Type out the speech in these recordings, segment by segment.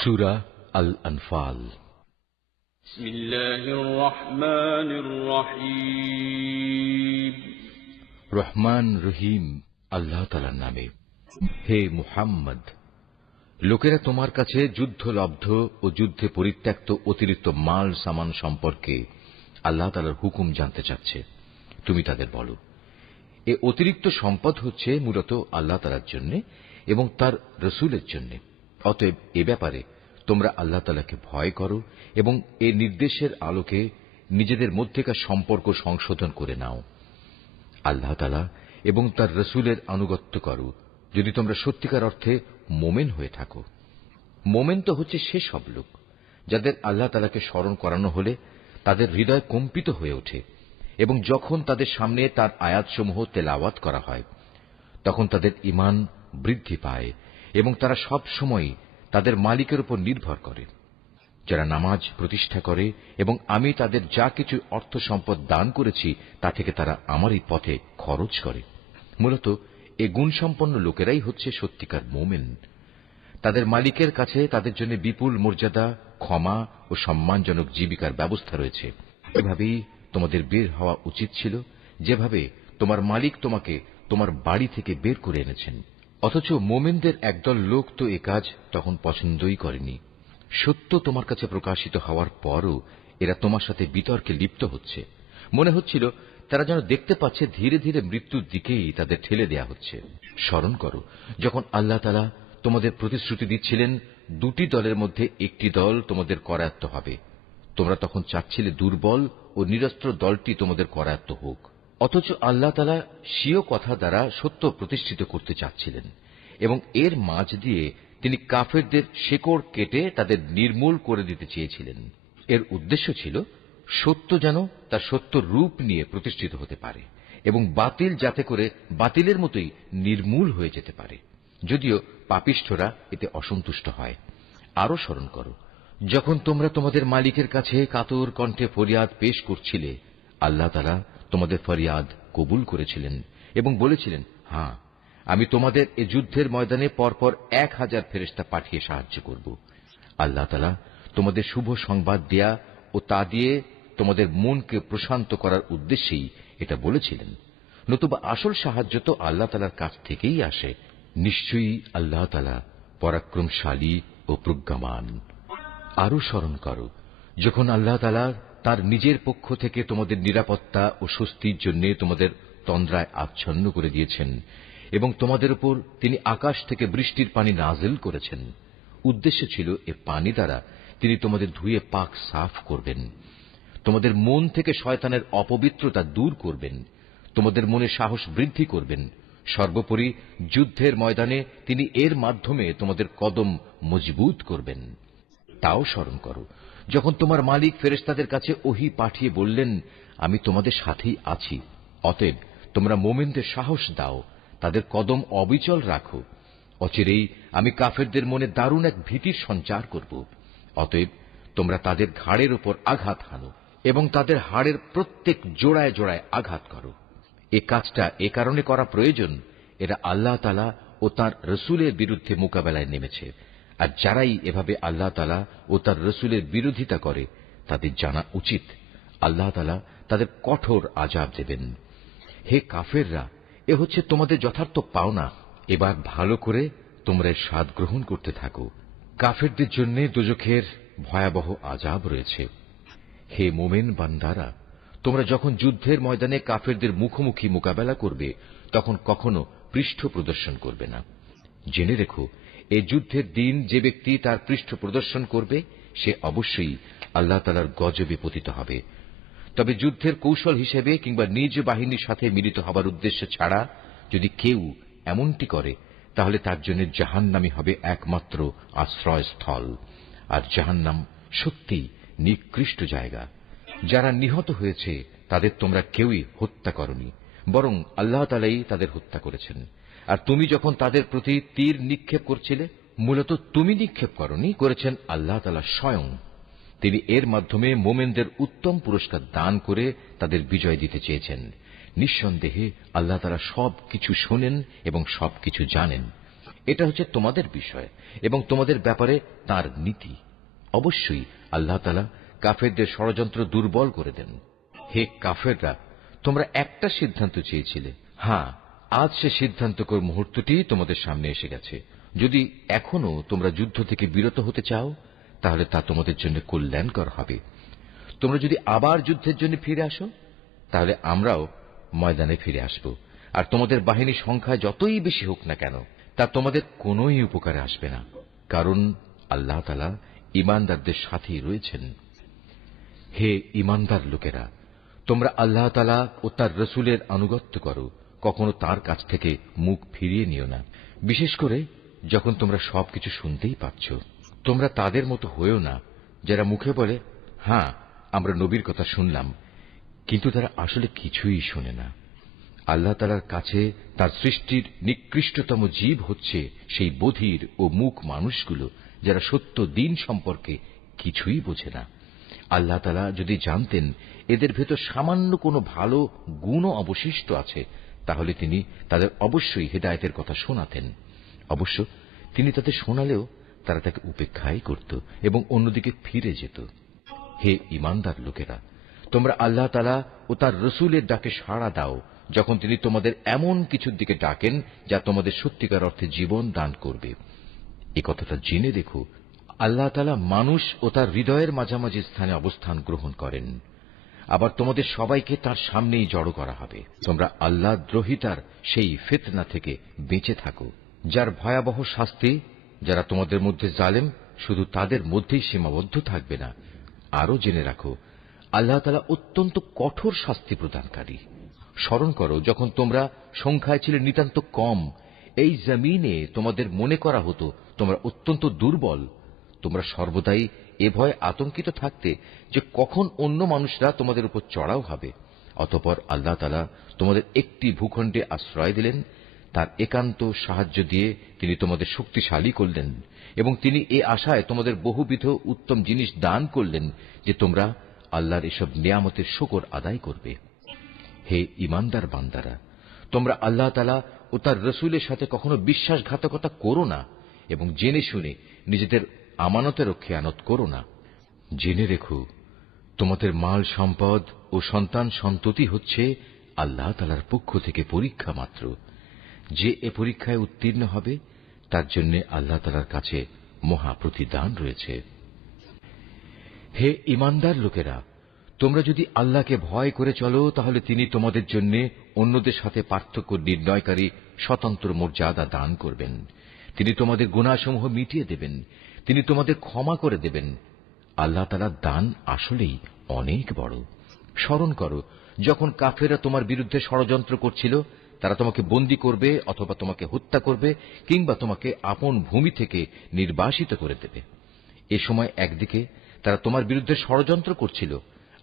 সূরা আল আনফাল। বিসমিল্লাহির রহমানির রহিম। রহমান রহিম আল্লাহ তাআলার নামে। হে মুহাম্মদ, লোকেরা তোমার কাছে যুদ্ধলব্ধ ও যুদ্ধে পরিত্যক্ত অতিরিক্ত মাল সামান সম্পর্কে আল্লাহ তাআলার হুকুম জানতে চাচ্ছে। তুমি তাদের বলো, এ অতিরিক্ত সম্পদ হচ্ছে মূলত আল্লাহ তাআলার জন্য এবং তার রাসূলের জন্য। অতএব এ ব্যাপারে তোমরা আল্লাহ তাআলাকে ভয় করো এবং এ নির্দেশের আলোকে নিজেদের মধ্যেকার সম্পর্ক সংশোধন করে নাও। আল্লাহ তাআলা এবং তার রাসূলের আনুগত্য করো যদি তোমরা সত্যিকার অর্থে মোমেন হয়ে থাকো। মোমেন তো হচ্ছে সেসব লোক যাদের আল্লাহ তাআলাকে স্মরণ করানো হলে তাদের হৃদয় কম্পিত হয়ে ওঠে এবং যখন তাদের সামনে তার আয়াতসমূহ তেলাওয়াত করা হয় তখন তাদের ঈমান বৃদ্ধি পায় এবং তারা সব সময় তাদের মালিকের উপর নির্ভর করে। যারা নামাজ প্রতিষ্ঠা করে এবং আমি তাদের যা কিছু অর্থ সম্পদ দান করেছি তা থেকে তারা আমারই পথে খরচ করে। মূলত এ গুণসম্পন্ন লোকেরাই হচ্ছে সত্যিকার মোমেন। তাদের মালিকের কাছে তাদের জন্য বিপুল মর্যাদা, ক্ষমা ও সম্মানজনক জীবিকার ব্যবস্থা রয়েছে। এভাবেই তোমাদের বের হওয়া উচিত ছিল, যেভাবে তোমার মালিক তোমাকে তোমার বাড়ি থেকে বের করে এনেছেন। অথচ মোমেনদের একদল লোক তো এ কাজ তখন পছন্দই করেনি। সত্য তোমার কাছে প্রকাশিত হওয়ার পরও এরা তোমার সাথে বিতর্কে লিপ্ত হচ্ছে। মনে হচ্ছিল তারা যেন দেখতে পাচ্ছে ধীরে ধীরে মৃত্যুর দিকেই তাদের ঠেলে দেয়া হচ্ছে। স্মরণ করো, যখন আল্লাহ তাআলা তোমাদের প্রতিশ্রুতি দিচ্ছিলেন দুটি দলের মধ্যে একটি দল তোমাদের করায়ত্ত হবে, তোমরা তখন চাচ্ছিলে দুর্বল ও নিরস্ত্র দলটি তোমাদের করায়ত্ত হোক। অথচ আল্লাহ তাআলা স্বীয় কথা দ্বারা সত্য প্রতিষ্ঠিত করতে চাচ্ছিলেন এবং এর মাঝ দিয়ে তিনি কাফেরদের শেকড় কেটে তাদের নির্মূল করে দিতে চেয়েছিলেন। এর উদ্দেশ্য ছিল সত্য যেন তার সত্য রূপ নিয়ে প্রতিষ্ঠিত হতে পারে এবং বাতিল যাতে করে বাতিলের মতোই নির্মূল হয়ে যেতে পারে, যদিও পাপিষ্ঠরা এতে অসন্তুষ্ট হয়। আরো স্মরণ করো, যখন তোমরা তোমাদের মালিকের কাছে কাতর কণ্ঠে ফরিয়াদ পেশ করছিলে, আল্লাহ তাআলা তোমাদের ফরিয়াদ কবুল করেছিলেন এবং বলেছিলেন, হ্যাঁ, আমি তোমাদের এ যুদ্ধের ময়দানে পরপর 1000 ফেরেশতা পাঠিয়ে সাহায্য করব। আল্লাহ তাআলা তোমাদের শুভ সংবাদ দেয়া ও তা দিয়ে তোমাদের মনকে প্রশান্ত করার উদ্দেশ্যেই এটা বলেছিলেন। নতুবা আসল সাহায্য তো আল্লাহ তাআলার কাছ থেকেই আসে। নিশ্চয়ই আল্লাহ তাআলা পরাক্রমশালী ও প্রজ্ঞামান। আরো স্মরণ করো, যখন আল্লাহ তাআলা তার নিজের পক্ষ থেকে তোমাদের নিরাপত্তা ও স্বস্তির জন্য তোমাদের তন্দ্রায় আচ্ছন্ন করে দিয়েছেন এবং তোমাদের উপর তিনি আকাশ থেকে বৃষ্টির পানি নাজিল করেছেন। উদ্দেশ্য ছিল এ পানি দ্বারা তিনি তোমাদের ধুয়ে পাক সাফ করবেন, তোমাদের মন থেকে শয়তানের অপবিত্রতা দূর করবেন, তোমাদের মনে সাহস বৃদ্ধি করবেন। সর্বোপরি যুদ্ধের ময়দানে তিনি এর মাধ্যমে তোমাদের কদম মজবুত করবেন। তাও স্মরণ করো, যখন তোমার মালিক ফেরেশতাদের কাছে ওহী পাঠিয়ে বললেন, আমি তোমাদের সাথেই আছি, অতএব তোমরা মোমেনদের সাহস দাও, তাদের কদম অবিচল রাখো। অচিরেই আমি কাফেরদের মনে দারুণ এক ভীতির সঞ্চার করব। অতএব তোমরা তাদের ঘাড়ের উপর আঘাত হানো এবং তাদের হাড়ের প্রত্যেক জোড়ায় জোড়ায় আঘাত করো। এ কাজটা এ কারণে করা প্রয়োজন, এরা আল্লাহ তাআলা ও তাঁর রাসূলের বিরুদ্ধে মোকাবেলায় নেমেছে। আর যারাই এভাবে আল্লাহ তাআলা ও তার রাসূলের বিরোধিতা করে তাদের জানা উচিত আল্লাহ তাআলা তাদের কঠোর আযাব দেবেন। হে কাফেররা, এ হচ্ছে তোমাদের যথার্থ পাওনা। এবার ভালো করে তোমরা এর স্বাদ গ্রহণ করতে থাকো। কাফেরদের জন্য দোজখের ভয়াবহ আযাব রয়েছে। হে মোমেন বান্দারা, তোমরা যখন যুদ্ধের ময়দানে কাফেরদের মুখোমুখি মোকাবেলা করবে তখন কখনো পৃষ্ঠ প্রদর্শন করবে না। জেনে রেখো, এই যুদ্ধের দিন যে ব্যক্তি তার পৃষ্ঠ প্রদর্শন করবে সে অবশ্যই আল্লাহ তাআলার গজবে পতিত হবে। তবে যুদ্ধের কৌশল হিসেবে কিংবা নিজ বাহিনীর সাথে মিলিত হবার উদ্দেশ্য ছাড়া যদি কেউ এমনটি করে তাহলে তার জন্য জাহান্নামই হবে একমাত্র আশ্রয়স্থল। আর জাহান্নাম সত্যিই নিকৃষ্ট জায়গা। যারা নিহত হয়েছে তাদের তোমরা কেউই হত্যা করনি, বরং আল্লাহ তাআলাই তাদের হত্যা করেছেন। আর তুমি যখন তাদের প্রতি তীর নিক্ষেপ করছিলে, মূলত তুমি নিক্ষেপ করনি, করেছেন আল্লাহ তাআলা স্বয়ং। তিনি এর মাধ্যমে মোমেনদের উত্তম পুরস্কার দান করে তাদের বিজয় দিতে চেয়েছেন। নিঃসন্দেহে আল্লাহ তাআলা সবকিছু শোনেন এবং সবকিছু জানেন। এটা হচ্ছে তোমাদের বিষয় এবং তোমাদের ব্যাপারে তার নীতি। অবশ্যই আল্লাহ তাআলা কাফেরদের ষড়যন্ত্র দুর্বল করে দেন। হে কাফেররা, তোমরা একটা সিদ্ধান্ত চেয়েছিলে, হ্যাঁ, আজ সে সিদ্ধান্তকর মুহূর্তটি তোমাদের সামনে এসে গেছে। যদি এখনো তোমরা যুদ্ধ থেকে বিরত হতে চাও, তাহলে তা তোমাদের জন্য কল্যাণকর হবে। তোমরা যদি আবার যুদ্ধের জন্য ফিরে আসো, তাহলে আমরাও ময়দানে ফিরে আসব। আর তোমাদের বাহিনী সংখ্যায় যতই বেশি হোক না কেন, তা তোমাদের কোনোই উপকারে আসবে না, কারণ আল্লাহ তাআলা ঈমানদারদের সাথেই রয়েছেন। হে ঈমানদার লোকেরা, তোমরা আল্লাহ তাআলা ও তার রাসূলের আনুগত্য করো, কখনো তার কাছ থেকে মুখ ফিরিয়ে নিও না, বিশেষ করে যখন তোমরা সবকিছু শুনতেই পাচ্ছ। তোমরা তাদের মতো হয়েও না, যারা মুখে বলে, হ্যাঁ, আমরা নবীর কথা শুনলাম, কিন্তু তারা আসলে কিছুই শোনে না। আল্লাহ তাআলার কাছে তার সৃষ্টির নিকৃষ্টতম জীব হচ্ছে সেই বধির ও মূক মানুষগুলো, যারা সত্য দ্বীন সম্পর্কে কিছুই বোঝে না। আল্লাহ তাআলা যদি জানতেন এদের ভেতর সামান্য কোনো ভালো গুণও অবশিষ্ট আছে, তাহলে তিনি তাদের অবশ্যই হেদায়েতের কথা শোনাতেন। অবশ্য তিনি তাদের শোনালেও তারা তাকে উপেক্ষাই করত এবং অন্যদিকে ফিরে যেত। হে ঈমানদার লোকেরা, তোমরা আল্লাহ তাআলা ও তার রাসূলের ডাকে সাড়া দাও, যখন তিনি তোমাদের এমন কিছুর দিকে ডাকেন যা তোমাদের সত্যিকার অর্থে জীবন দান করবে। এ কথাটা জেনে দেখো, আল্লাহ তাআলা মানুষ ও তার হৃদয়ের মাঝামাঝি স্থানে অবস্থান গ্রহণ করেন। আবার তোমাদের সবাইকে তার সামনেই জড়ো করা হবে। তোমরা আল্লাহ দ্রোহিতার সেই ফিতনা থেকে বেঁচে থাকো, যার ভয়াবহ শাস্তি যারা তোমাদের মধ্যে জালেম শুধু তাদের মধ্যেই সীমাবদ্ধ থাকবে না। আরো জেনে রাখো, আল্লাহ তাআলা অত্যন্ত কঠোর শাস্তি প্রদানকারী। স্মরণ করো, যখন তোমরা সংখ্যায় ছিলে নিতান্ত কম, এই জমিনে তোমাদের মনে করা হতো তোমরা অত্যন্ত দুর্বল। তোমরা সর্বদাই এ ভয়ে আতঙ্কিত থাকতে যে কখন অন্য মানুষরা তোমাদের উপর চড়াও হবে। অতঃপর আল্লাহ তাআলা তোমাদের একটি ভূখণ্ডে আশ্রয় দিলেন, তার একান্ত সাহায্য দিয়ে তিনি তোমাদের শক্তিশালী করলেন এবং তিনি এ আশায় তোমাদের বহুবিধ উত্তম জিনিস দান করলেন যে তোমরা আল্লাহর এসব নিয়ামতের শুকর আদায় করবে। হে ঈমানদার বান্দারা, তোমরা আল্লাহ তাআলা ও তার রাসূলের সাথে কখনো বিশ্বাসঘাতকতা করো না এবং জেনে শুনে নিজেদের আমানতেরও খেয়ানত করো না। জেনে রেখো, তোমাদের মাল সম্পদ ও সন্তান সন্ততি হচ্ছে আল্লাহ তাআলার পক্ষ থেকে পরীক্ষা মাত্র। যে এ পরীক্ষায় উত্তীর্ণ হবে তার জন্য আল্লাহ তাআলার কাছে মহা প্রতিদান রয়েছে। হে ঈমানদার লোকেরা, তোমরা যদি আল্লাহকে ভয় করে চলো, তাহলে তিনি তোমাদের জন্য অন্যদের সাথে পার্থক্য নির্ণয়কারী স্বতন্ত্র মর্যাদা দান করবেন। তিনি তোমাদের গুনাহসমূহ মিটিয়ে দেবেন, তিনি তোমাদের ক্ষমা করে দেবেন। আল্লাহ তাআলার দান আসলেই অনেক বড়। স্মরণ করো, যখন কাফেররা তোমার বিরুদ্ধে ষড়যন্ত্র করছিল, তারা তোমাকে বন্দী করবে অথবা তোমাকে হত্যা করবে কিংবা তোমাকে আপন ভূমি থেকে নির্বাসিত করে দেবে। এ সময় একদিকে তারা তোমার বিরুদ্ধে ষড়যন্ত্র করছিল,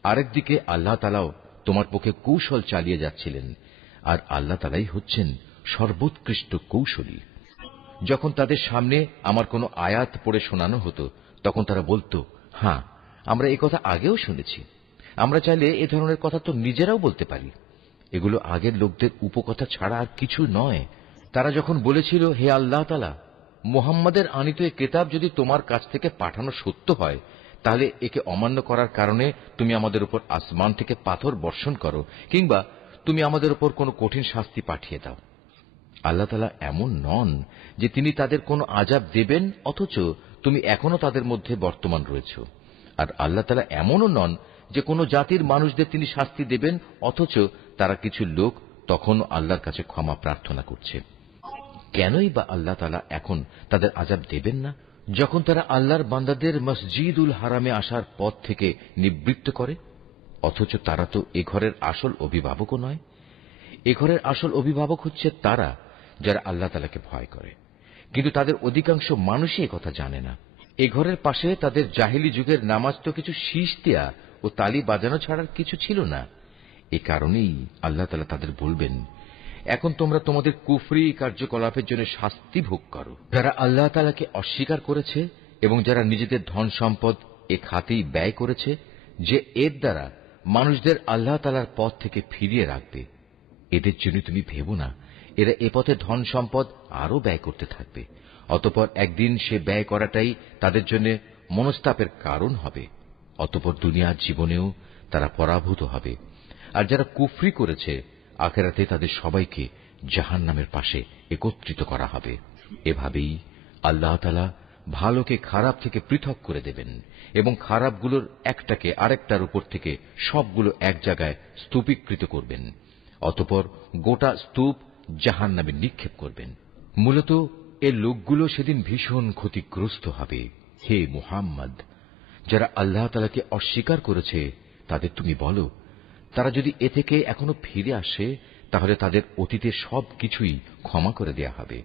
আরেকদিকে আল্লাহ তাআলাও তোমার পক্ষে কৌশল চালিয়ে যাচ্ছিলেন। আর আল্লাহ তাআলাই হচ্ছেন সর্বোৎকৃষ্ট কৌশলী। যখন তাদের সামনে আমার কোনো আয়াত পড়ে শোনানো হতো, তখন তারা বলতো, হ্যাঁ, আমরা এ কথা আগেও শুনেছি, আমরা চাইলে এ ধরনের কথা তো নিজেরাও বলতে পারি। এগুলো আগের লোকদের উপকথা ছাড়া আর কিছু নয়। তারা যখন বলেছিল, হে আল্লাহ তাআলা, মুহাম্মাদের আনিত এ কিতাব যদি তোমার কাছ থেকে পাঠানো সত্য হয়, তাহলে একে অমান্য করার কারণে তুমি আমাদের উপর আসমান থেকে পাথর বর্ষণ করো কিংবা তুমি আমাদের উপর কোনো কঠিন শাস্তি পাঠিয়ে দাও। আল্লাহ তাআলা এমন নন যে তিনি তাদের কোনো আযাব দেবেন অথচ তুমি এখনো তাদের মধ্যে বর্তমান রয়েছ। আর আল্লাহ তাআলা এমনও নন যে কোনো জাতির মানুষদের তিনি শাস্তি দেবেন অথচ তারা কিছু লোক তখনও আল্লাহর কাছে ক্ষমা প্রার্থনা করছে। কেনই বা আল্লাহ তাআলা এখন তাদের আযাব দেবেন না, যখন তারা আল্লাহর বান্দাদের মসজিদুল হারামে আসার পথ থেকে নিবৃত্ত করে? অথচ তারা তো এ ঘরের আসল অভিভাবকও নয়। এ ঘরের আসল অভিভাবক হচ্ছে তারা যারা আল্লাহ তাআলাকে ভয় করে, কিন্তু তাদের অধিকাংশ মানুষই এ কথা জানে না। এ ঘরের পাশে তাদের জাহেলি যুগের নামাজ তো কিছু শীষ দেয়া ও তালি বাজানো ছাড়ার কিছু ছিল না। এ কারণেই আল্লাহ তাআলা তাদের বলবেন, এখন তোমরা তোমাদের কুফরি কার্যকলাপের জন্য শাস্তি ভোগ করো। যারা আল্লাহ তাআলাকে অস্বীকার করেছে এবং যারা নিজেদের ধন সম্পদ এ খাতেই ব্যয় করেছে, যে এর দ্বারা মানুষদের আল্লাহ তাআলার পথ থেকে ফিরিয়ে রাখবে, এদের জন্য তুমি ভেবো না এরা এ পথে ধন সম্পদ আরও ব্যয় করতে থাকবে। অতঃপর একদিন সে ব্যয় করাটাই তাদের জন্য মনস্তাপের কারণ হবে। অতঃপর দুনিয়ার জীবনেও তারা পরাভূত হবে। আর যারা কুফরি করেছে, আখিরাতে তাদের সবাইকে জাহান্নামের পাশে একত্রিত করা হবে। এভাবেই আল্লাহ তাআলা ভালোকে খারাপ থেকে পৃথক করে দেবেন এবং খারাপগুলোর একটাকে আরেকটার উপর থেকে সবগুলো এক জায়গায় স্তূপীকৃত করবেন। অতঃপর গোটা স্তূপ জাহান্নামে নিক্ষেপ করবেন। মূলত এ লোকগুলো সেদিন ভীষণ ক্ষতিগ্রস্ত হবে। হে মুহাম্মদ, যারা আল্লাহ তাআলাকে অস্বীকার করেছে তাদের তুমি বলো, তারা যদি এ থেকে এখনো ফিরে আসে তাহলে তাদের অতীতের সবকিছুই ক্ষমা করে দেয়া হবে।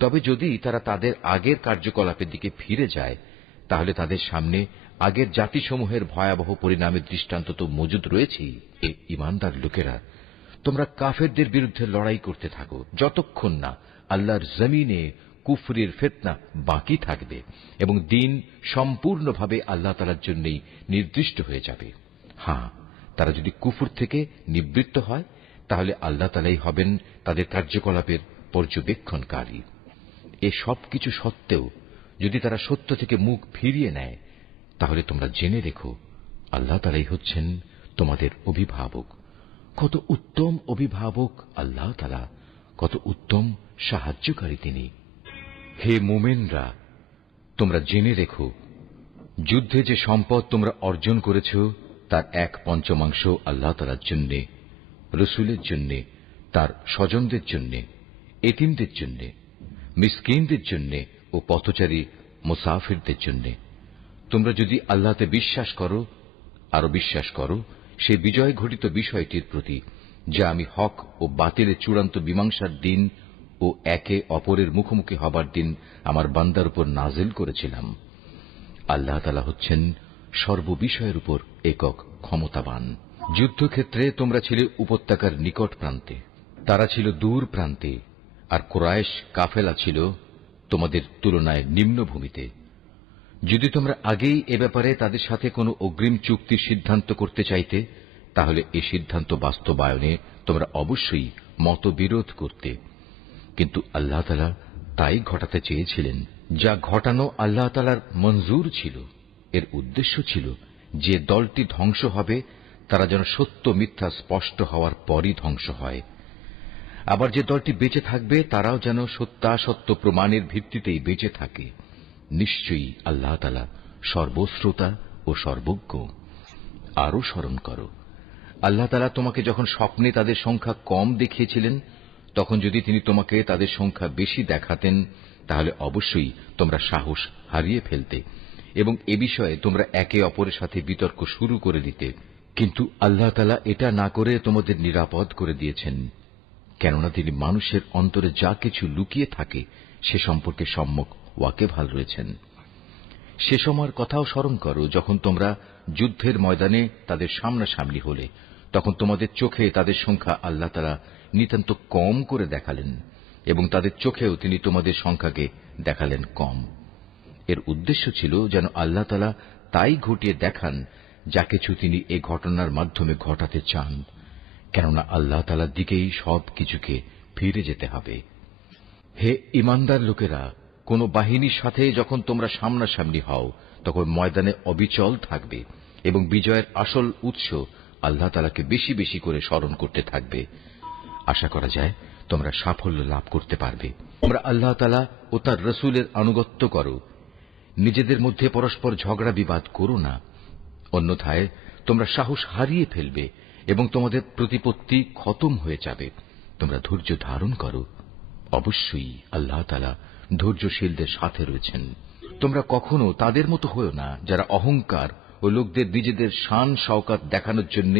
তবে যদি তারা তাদের আগের কার্যকলাপের দিকে ফিরে যায় তাহলে তাদের সামনে আগের জাতিসমূহের ভয়াবহ পরিণামের দৃষ্টান্ত তো মজুদ রয়েছেই। এ ঈমানদার লোকেরা, তোমরা কাফেরদের বিরুদ্ধে লড়াই করতে থাকো যতক্ষণ না আল্লাহর জমিনে কুফরির ফিতনা বাকি থাকবে এবং দ্বীন সম্পূর্ণভাবে আল্লাহ তাআলার জন্যই নির্দিষ্ট হয়ে যাবে। হ্যাঁ, তারা যদি কুফর থেকে নিবৃত্ত হয় তাহলে আল্লাহ তাআলাই হবেন তাদের কার্যকলাপের পর্যবেক্ষণকারী। এ সবকিছু সত্ত্বেও যদি তারা সত্য থেকে মুখ ফিরিয়ে নেয় তাহলে তোমরা জেনে রেখো, আল্লাহ তাআলাই হচ্ছেন তোমাদের অভিভাবক। কত উত্তম অভিভাবক আল্লাহ তাআলা, কত উত্তম সাহায্যকারী তিনি। হে মুমিনরা, তোমরা জেনে রেখো, যুদ্ধে যে সম্পদ তোমরা অর্জন করেছ তার 1/5 আল্লাহ তাআলার জন্য, রাসূলের জন্য, তার স্বজনদের জন্য, এতিমদের জন্য, মিসকিনদের জন্য ও পথচারী মুসাফিরদের জন্য। তোমরা যদি আল্লাহতে বিশ্বাস করো, আরো বিশ্বাস করো সেই বিজয় ঘটিত বিষয়টির প্রতি, যা আমি হক ও বাতিলের চূড়ান্ত মীমাংসার দিন ও একে অপরের মুখোমুখি হবার দিন আমার বান্দার উপর নাজিল করেছিলাম। আল্লাহ তাআলা হচ্ছেন সর্ববিষয়ের উপর একক ক্ষমতাবান। যুদ্ধক্ষেত্রে তোমরা ছিলে উপত্যকার নিকট প্রান্তে, তারা ছিল দূর প্রান্তে, আর কুরাইশ কাফেলা ছিল তোমাদের তুলনায় নিম্নভূমিতে। যদি তোমরা আগেই এ ব্যাপারে তাদের সাথে কোনো অগ্রিম চুক্তির সিদ্ধান্ত করতে চাইতে তাহলে এ সিদ্ধান্ত বাস্তবায়নে তোমরা অবশ্যই মতবিরোধ করতে। কিন্তু আল্লাহ তাআলা তাই ঘটাতে চেয়েছিলেন যা ঘটানো আল্লাহ তাআলার মঞ্জুর ছিল। এর উদ্দেশ্য ছিল যে দলটি ধ্বংস হবে তারা যেন সত্য মিথ্যা স্পষ্ট হওয়ার পরই ধ্বংস হয়, আবার যে দলটি বেঁচে থাকবে তারাও যেন সত্যাসত্য প্রমাণের ভিত্তিতেই বেঁচে থাকে। নিশ্চয়ই আল্লাহ তাআলা সর্বশ্রোতা ও সর্বজ্ঞ। আরো স্মরণ করো, আল্লাহ তাআলা তোমাকে যখন স্বপ্নে তাদের সংখ্যা কম দেখিয়েছিলেন, তখন যদি তিনি তোমাকে তাদের সংখ্যা বেশি দেখাতেন তাহলে অবশ্যই তোমরা সাহস হারিয়ে ফেলতে এবং এ বিষয়ে তোমরা একে অপরের সাথে বিতর্ক শুরু করে দিতে। কিন্তু আল্লাহ তাআলা এটা না করে তোমাদের নিরাপদ করে দিয়েছেন, কেননা তিনি মানুষের অন্তরে যা কিছু লুকিয়ে থাকে সে সম্পর্কে সম্যক ওয়াকিবহাল রয়েছেন। সে সময়ের কথাও স্মরণ করো যখন তোমরা যুদ্ধের ময়দানে তাদের সামনাসামনি হলে, তখন তোমাদের চোখে তাদের সংখ্যা আল্লাহ তাআলা নিতান্ত কম করে দেখালেন এবং তাদের চোখেও তিনি তোমাদের সংখ্যাকে দেখালেন কম। এর উদ্দেশ্য ছিল যেন আল্লাহ তাআলা তাই ঘটিয়ে দেখান যা কিছু তিনি এ ঘটনার মাধ্যমে ঘটাতে চান, কেননা আল্লাহ তাআলার দিকেই সব কিছুকে ফিরে যেতে হবে। হে ঈমানদার লোকেরা, কোন বাহিনীর সাথে যখন তোমরা সামনাসামনি হও তখন ময়দানে অবিচল থাকবে এবং বিজয়ের আসল উৎস আল্লাহ তাআলাকে বেশি বেশি করে স্মরণ করতে থাকবে। আশা করা যায় তোমরা সাফল্য লাভ করতে পারবে। তোমরা আল্লাহ তাআলা ও তার রাসূলের আনুগত্য করো, নিজেদের মধ্যে পরস্পর ঝগড়া বিবাদ করো না, অন্যথায় তোমরা সাহস হারিয়ে ফেলবে এবং তোমাদের প্রতিপত্তি খতম হয়ে যাবে। তোমরা ধৈর্য ধারণ করো, অবশ্যই আল্লাহ তাআলা ধৈর্যশীলদের সাথে রয়েছেন। তোমরা কখনো তাদের মতো হয়ো না যারা অহংকার ও লোকদের নিজেদের শান শওকত দেখানোর জন্য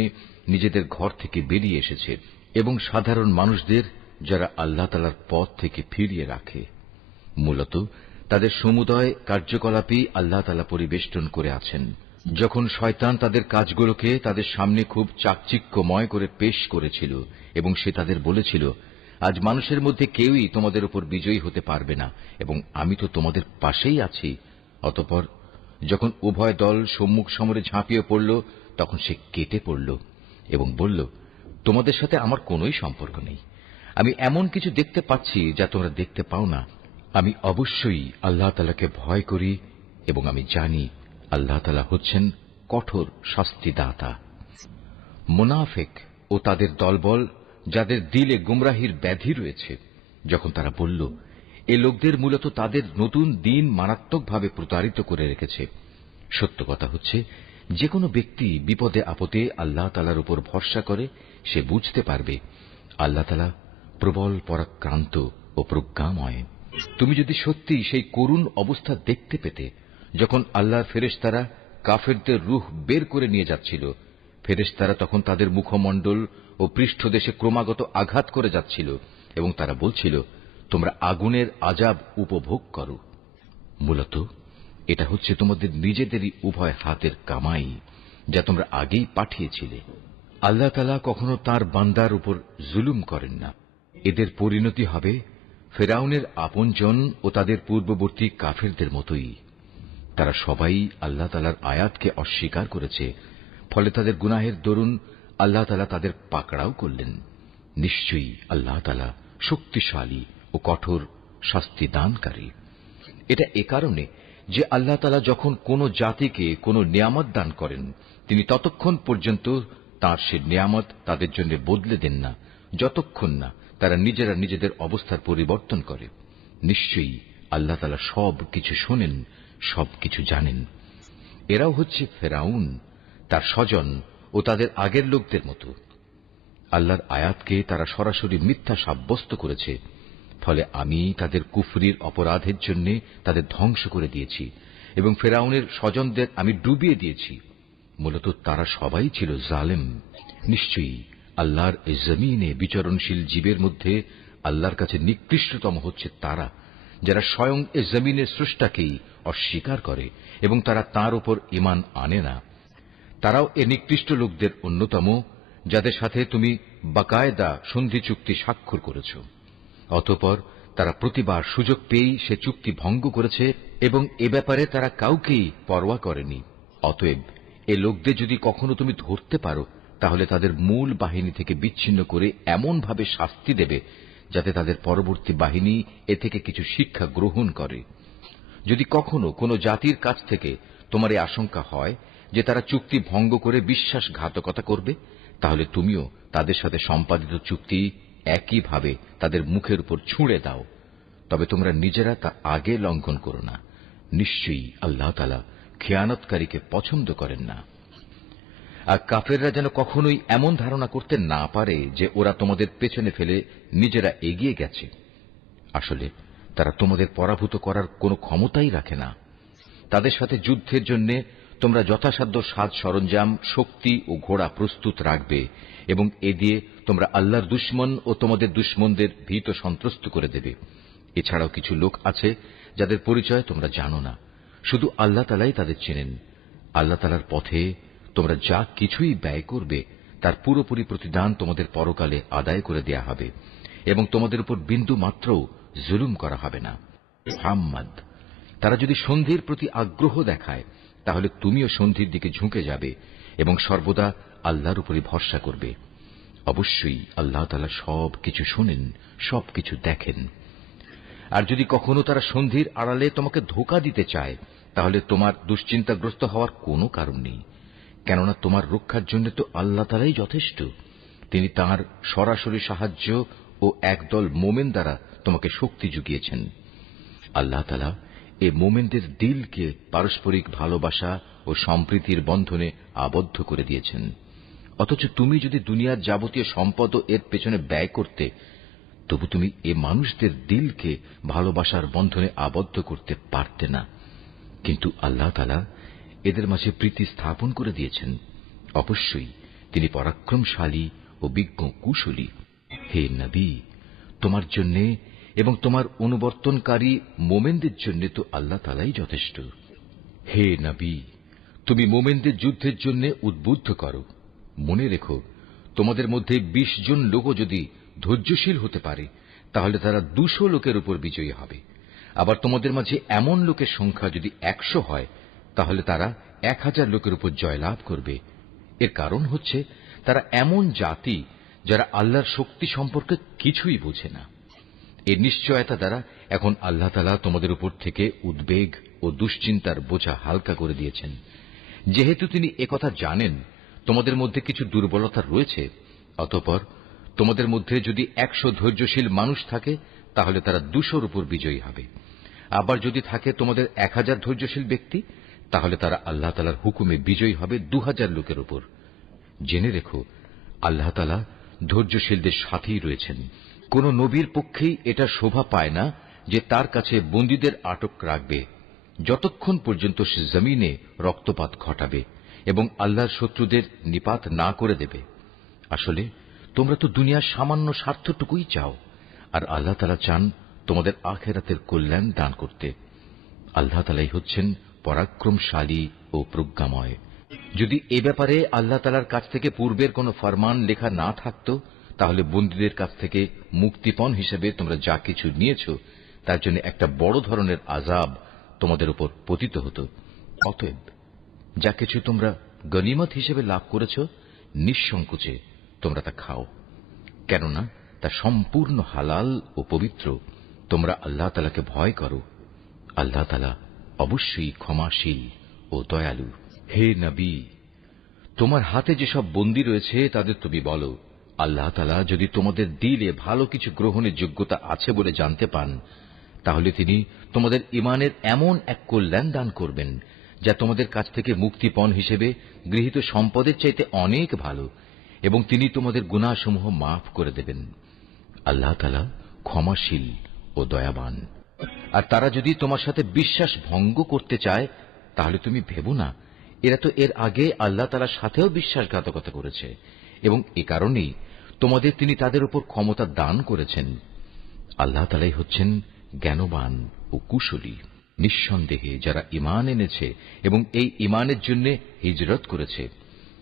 নিজেদের ঘর থেকে বেরিয়ে এসেছে এবং সাধারণ মানুষদের যারা আল্লাহ তাআলার পথ থেকে ফিরিয়ে রাখে। মূলত তাদের সমুদয় কার্যকলাপই আল্লাহ তাআলা পরিবেষ্টন করে আছেন। যখন শয়তান তাদের কাজগুলোকে তাদের সামনে খুব চাকচিক্যময় করে পেশ করেছিল এবং সে তাদের বলেছিল, আজ মানুষের মধ্যে কেউই তোমাদের উপর বিজয়ী হতে পারবে না এবং আমি তো তোমাদের পাশেই আছি। অতঃপর যখন উভয় দল সম্মুখ সমরে ঝাঁপিয়ে পড়ল তখন সে কেটে পড়ল এবং বলল, তোমাদের সাথে আমার কোনোই সম্পর্ক নেই, আমি এমন কিছু দেখতে পাচ্ছি যা তোমরা দেখতে পাও না। আমি অবশ্যই আল্লাহ তাআলাকে ভয় করি এবং আমি জানি আল্লাহ তাআলা হচ্ছেন কঠোর শাস্তিদাতা। মুনাফিক ও তাদের দলবল, যাদের দিলে গুমরাহির ব্যাধি রয়েছে, যখন তারা বলল, এ লোকদের মূলত তাদের নতুন দিন মারাত্মকভাবে প্রতারিত করে রেখেছে। সত্য কথা হচ্ছে, যে কোনো ব্যক্তি বিপদে আপদে আল্লাহ তাআলার উপর ভরসা করে সে বুঝতে পারবে আল্লাহ তাআলা প্রবল পরাক্রান্ত ও প্রজ্ঞাময়। তুমি যদি সত্যি সেই করুণ অবস্থা দেখতে পেতে যখন আল্লাহর ফেরেশতারা কাফেরদের রূহ বের করে নিয়ে যাচ্ছিল, ফেরেশতারা তখন তাদের মুখমণ্ডল ও পৃষ্ঠদেশে ক্রমাগত আঘাত করে যাচ্ছিল এবং তারা বলছিল, তোমরা আগুনের আযাব উপভোগ করো। মূলত এটা হচ্ছে তোমাদের নিজেদেরই উভয় হাতের কামাই, যা তোমরা আগেই পাঠিয়েছিলে। আল্লাহ তাআলা কখনো তাঁর বান্দার উপর জুলুম করেন না। এদের পরিণতি হবে ফেরাউনের আপনজন ও তাদের পূর্ববর্তী কাফেরদের মতোই। তারা সবাই আল্লাহ তাআলার আয়াতকে অস্বীকার করেছে, ফলে তাদের গুনাহের দরুন আল্লাহ তাআলা তাদের পাকড়াও করলেন। নিশ্চয়ই আল্লাহ তাআলা শক্তিশালী ও কঠোর শাস্তি দানকারী। এটা এ কারণে যে আল্লাহ তাআলা যখন কোন জাতিকে কোন নিয়ামত দান করেন, তিনি ততক্ষণ পর্যন্ত তাঁর সে নিয়ামত তাদের জন্য বদলে দেন না, যতক্ষণ না তারা নিজেরা নিজেদের অবস্থার পরিবর্তন করে। নিশ্চয়ই আল্লাহ তাআলা সব কিছু শোনেন, সবকিছু জানেন। এরাও হচ্ছে ফেরাউন, তার স্বজন ও তাদের আগের লোকদের মতো। আল্লাহর আয়াতকে তারা সরাসরি মিথ্যা সাব্যস্ত করেছে, ফলে আমি তাদের কুফরির অপরাধের জন্য তাদের ধ্বংস করে দিয়েছি এবং ফেরাউনের স্বজনদের আমি ডুবিয়ে দিয়েছি। মূলত তারা সবাই ছিল জালেম। নিশ্চয়ই আল্লাহর এই জমিনে বিচরণশীল জীবের মধ্যে আল্লাহর কাছে নিকৃষ্টতম হচ্ছে তারা, যারা স্বয়ং এ জমিনের স্রষ্টাকেই অস্বীকার করে এবং তারা তাঁর উপর ঈমান আনে না। তারাও এ নিকৃষ্ট লোকদের অন্যতম, যাদের সাথে তুমি বাকায়দা সন্ধি চুক্তি স্বাক্ষর করেছ। অতঃপর তারা প্রতিবার সুযোগ পেয়েই সে চুক্তি ভঙ্গ করেছে এবং এ ব্যাপারে তারা কাউকেই পরোয়া করেনি। অতএব এ লোকদের যদি কখনো তুমি ধরতে পারো, তাহলে তাদের মূল বাহিনী থেকে বিচ্ছিন্ন করে এমনভাবে শাস্তি দেবে যাতে তাদের পরবর্তী বাহিনী এ থেকে কিছু শিক্ষা গ্রহণ করে। যদি কখনো কোনো জাতির কাছ থেকে তোমার এই আশঙ্কা হয় যে তারা চুক্তি ভঙ্গ করে বিশ্বাসঘাতকতা করবে, তাহলে তুমিও তাদের সাথে সম্পাদিত চুক্তি একইভাবে তাদের মুখের উপর ছুঁড়ে দাও। তবে তোমরা নিজেরা তা আগে লঙ্ঘন করো না। নিশ্চয়ই আল্লাহ তাআলা খেয়ানতকারীকে পছন্দ করেন না। আর কাফেররা যেন কখনোই এমন ধারণা করতে না পারে যে ওরা তোমাদের পেছনে ফেলে নিজেরা এগিয়ে গেছে। আসলে তারা তোমাদের পরাভূত করার কোনো ক্ষমতাই রাখে না। তাদের সাথে যুদ্ধের জন্য তোমরা যথাসাধ্য সাজ সরঞ্জাম, শক্তি ও ঘোড়া প্রস্তুত রাখবে এবং এ দিয়ে তোমরা আল্লাহর দুশমন ও তোমাদের দুশমনদের ভীত সন্ত্রস্ত করে দেবে। এছাড়াও কিছু লোক আছে যাদের পরিচয় তোমরা জানো না, শুধু আল্লাহ তাআলাই তাদের চেনেন। আল্লাহ তাআলার পথে তোমরা যা কিছুই ব্যয় করবে তার পুরোপুরি প্রতিদান তোমাদের পরকালে আদায় করে দেয়া হবে এবং তোমাদের উপর বিন্দু মাত্রও জুলুম করা হবে না। মুহাম্মদ, তারা যদি সন্ধির প্রতি আগ্রহ দেখায়, তাহলে তুমিও সন্ধির দিকে ঝুঁকে যাবে এবং সর্বদা আল্লাহর উপরই ভরসা করবে। অবশ্যই আল্লাহ তাআলা সব কিছু শোনেন, সবকিছু দেখেন। আর যদি কখনো তারা সন্ধির আড়ালে তোমাকে ধোঁকা দিতে চায়, তাহলে তোমার দুশ্চিন্তাগ্রস্ত হওয়ার কোনো কারণ নেই, কেননা তোমার রক্ষার জন্য তো আল্লাহ তাআলাই যথেষ্ট। তিনি তাঁর সরাসরি সাহায্য ও একদল মোমেন দ্বারা তোমাকে শক্তি জুগিয়েছেন। আল্লাহ তাআলা এ মোমেনদের দিলকে পারস্পরিক ভালোবাসা ও সম্প্রীতির বন্ধনে আবদ্ধ করে দিয়েছেন। অথচ তুমি যদি দুনিয়ার যাবতীয় সম্পদ এর পেছনে ব্যয় করতে, তবু তুমি এ মানুষদের দিলকে ভালোবাসার বন্ধনে আবদ্ধ করতে পারতে না। কিন্তু আল্লাহ তাআলা এদের মাঝে প্রীতি স্থাপন করে দিয়েছেন। অবশ্যই তিনি পরাক্রমশালী ও বিজ্ঞ কুশলী। হে নবী, তোমার জন্য এবং তোমার অনুবর্তনকারী মোমেনদের জন্য তো আল্লাহ তাআলাই যথেষ্ট। হে নবী, তুমি মোমেনদের যুদ্ধের জন্য উদ্বুদ্ধ করো। মনে রেখো, তোমাদের মধ্যে 20 জন লোকও যদি ধৈর্যশীল হতে পারে, তাহলে তারা 200 লোকের উপর বিজয়ী হবে। আবার তোমাদের মাঝে এমন লোকের সংখ্যা যদি 100 হয়, তাহলে তারা 1000 লোকের উপর জয়লাভ করবে। এর কারণ হচ্ছে তারা এমন জাতি যারা আল্লাহর শক্তি সম্পর্কে কিছুই বোঝে না। এর নিশ্চয়তা দ্বারা এখন আল্লাহ তাআলা তোমাদের উপর থেকে উদ্বেগ ও দুশ্চিন্তার বোঝা হালকা করে দিয়েছেন। যেহেতু তিনি একথা জানেন তোমাদের মধ্যে কিছু দুর্বলতা রয়েছে, অতঃপর তোমাদের মধ্যে যদি 100 ধৈর্যশীল মানুষ থাকে তাহলে তারা 200-র উপর বিজয়ী হবে। আবার যদি থাকে তোমাদের 1000 ধৈর্যশীল ব্যক্তি, তাহলে তারা আল্লাহ তাআলার হুকুমে বিজয়ী হবে 2000 লোকের উপর। জেনে রেখো, আল্লাহ তাআলা ধৈর্যশীলদের সাথেই রয়েছেন। কোন নবীর পক্ষেই এটা শোভা পায় না যে তার কাছে বন্দীদের আটক রাখবে যতক্ষণ পর্যন্ত সে জমিনে রক্তপাত ঘটাবে এবং আল্লাহর শত্রুদের নিপাত না করে দেবে। আসলে তোমরা তো দুনিয়ার সামান্য স্বার্থটুকুই চাও, আর আল্লাহ তাআলা চান তোমাদের আখিরাতের কল্যাণ দান করতে। আল্লাহ তাআলাই হচ্ছেন পরাক্রমশালী ও প্রজ্ঞাময়। যদি এ ব্যাপারে আল্লাহ তাআলার কাছ থেকে পূর্বের কোন ফরমান লেখা না থাকত, তাহলে বন্দীদের কাছ থেকে মুক্তিপণ হিসেবে তোমরা যা কিছু নিয়েছ তার জন্য একটা বড় ধরনের আযাব তোমাদের উপর পতিত হতো। অতএব যা কিছু তোমরা গনিমত হিসেবে লাভ করেছ, নিঃসংকোচে তোমরা তা খাও, কেননা তা সম্পূর্ণ হালাল ও পবিত্র। তোমরা আল্লাহ তাআলাকে ভয় করো। আল্লাহ তাআলা অবশ্যই ক্ষমাশীল ও দয়ালু। হে নবী, তোমার হাতে যেসব বন্দী রয়েছে তাদের তুমি বলো, আল্লাহ তাআলা যদি তোমাদের দিলে ভালো কিছু গ্রহণের যোগ্যতা আছে বলে জানতে পান, তাহলে তিনি তোমাদের ঈমানের এমন এক কল্যাণ দান করবেন যা তোমাদের কাছ থেকে মুক্তিপণ হিসেবে গৃহীত সম্পদের চাইতে অনেক ভালো, এবং তিনি তোমাদের গুনাহসমূহ মাফ করে দেবেন। আল্লাহ তাআলা ক্ষমাশীল ও দয়াবান। আর তারা যদি তোমার সাথে বিশ্বাস ভঙ্গ করতে চায়, তাহলে তুমি ভেবো না এরা তো এর আগে আল্লাহ তাআলার সাথেও বিশ্বাসঘাতকতা করেছে, এবং এ কারণেই তোমাদের তিনি তাদের উপর ক্ষমতা দান করেছেন। আল্লাহ তাআলাই হচ্ছেন জ্ঞানবান ও কুশলী। নিঃসন্দেহে যারা ঈমান এনেছে এবং এই ঈমানের জন্য হিজরত করেছে,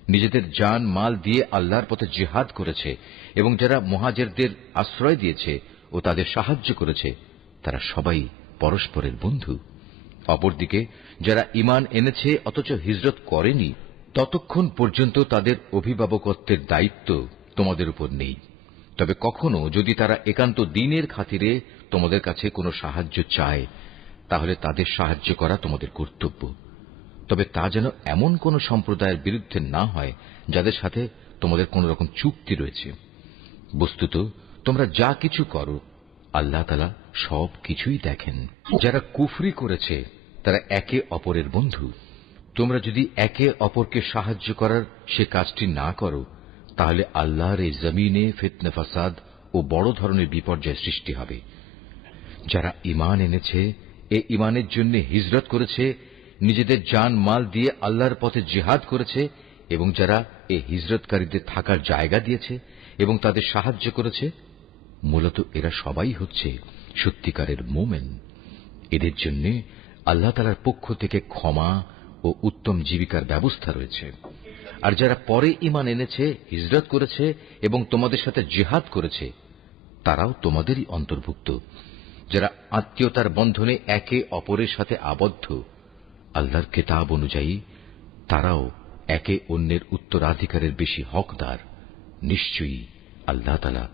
নিজেদের জান মাল দিয়ে আল্লাহর পথে জিহাদ করেছে, এবং যারা মুহাজিরদের আশ্রয় দিয়েছে ও তাদের সাহায্য করেছে, তারা সবাই পরস্পরের বন্ধু। অপরদিকে যারা ঈমান এনেছে অথচ হিজরত করেনি, ততক্ষণ পর্যন্ত তাদের অভিভাবকত্বের দায়িত্ব তোমাদের উপর নেই। তবে কখনো যদি তারা একান্ত দ্বীনের খাতিরে তোমাদের কাছে কোনো সাহায্য চায়, তাহলে তাদের সাহায্য করা তোমাদের কর্তব্য। তবে তা যেন এমন কোন সম্প্রদায়ের বিরুদ্ধে না হয় যাদের সাথে তোমাদের কোন রকম চুক্তি রয়েছে। বস্তুত তোমরা যা কিছু করো আল্লাহ তাআলা সব কিছুই দেখেন। যারা কুফরি করেছে তারা একে অপরের বন্ধু। তোমরা যদি একে অপরকে সাহায্য করার সে কাজটি না করো, তাহলে আল্লাহর এই জমিনে ফিতনা ফাসাদ ও বড় ধরনের বিপর্যয় সৃষ্টি হবে। যারা ঈমান এনেছে, এ ঈমানের জন্য হিজরত করেছে, নিজেদের জান মাল দিয়ে আল্লাহর পথে জিহাদ করেছে, এবং যারা এই হিজরতকারীদের থাকার জায়গা দিয়েছে এবং তাদের সাহায্য করেছে, মূলত এরা সবাই হচ্ছে সত্যিকারের মুমিন। এদের জন্য আল্লাহ তাআলার পক্ষ থেকে ক্ষমা ও উত্তম জীবিকার ব্যবস্থা রয়েছে। আর যারা পরে ঈমান এনেছে, হিজরত করেছে এবং তোমাদের সাথে জিহাদ করেছে, তারাও তোমাদেরই অন্তর্ভুক্ত। যারা আত্মীয়তার বন্ধনে একে অপরের সাথে আবদ্ধ, আল্লাহর কিতাব অনুযায়ী তারাও একে অন্যের উত্তরাধিকারের বেশি হকদার। নিশ্চয়ই আল্লাহ তাআলা